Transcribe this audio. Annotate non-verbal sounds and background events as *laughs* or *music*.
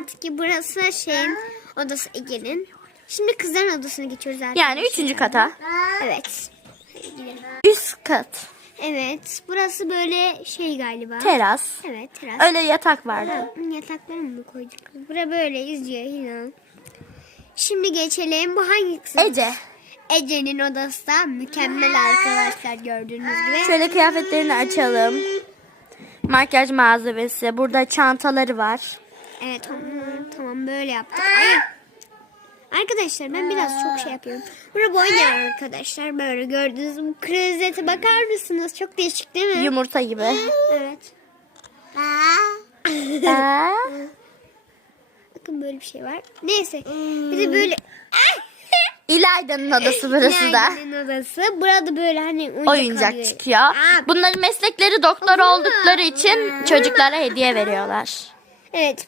artık ki burası şeyin odası Ege'nin. Şimdi kızların odasına geçiyoruz artık. Yani üçüncü kata. Evet. Üst kat. Evet. Burası böyle şey galiba. Teras. Evet teras. Öyle yatak vardı. Ha, Yatakları mı koyduk? Bura böyle izliyor Hilal. Şimdi geçelim. Bu hangi kız? Ece. Ece'nin odası da mükemmel arkadaşlar gördüğünüz gibi. Şöyle kıyafetlerini açalım. Makyaj malzemesi. Burada çantaları var. Evet tamam, tamam böyle yaptık. Ay. Arkadaşlar ben biraz çok şey yapıyorum. Burada oynuyor arkadaşlar böyle gördüğünüz bu klozete bakar mısınız? Çok değişik değil mi? Yumurta gibi. Evet. *laughs* Bakın böyle bir şey var. Neyse. Bir de böyle *laughs* İlayda'nın odası burası da. Yaylının odası. Burada böyle hani oyuncak, Oyuncak alıyor. çıkıyor. Aa, Bunların meslekleri doktor oldukları için çocuklara hediye veriyorlar. Evet.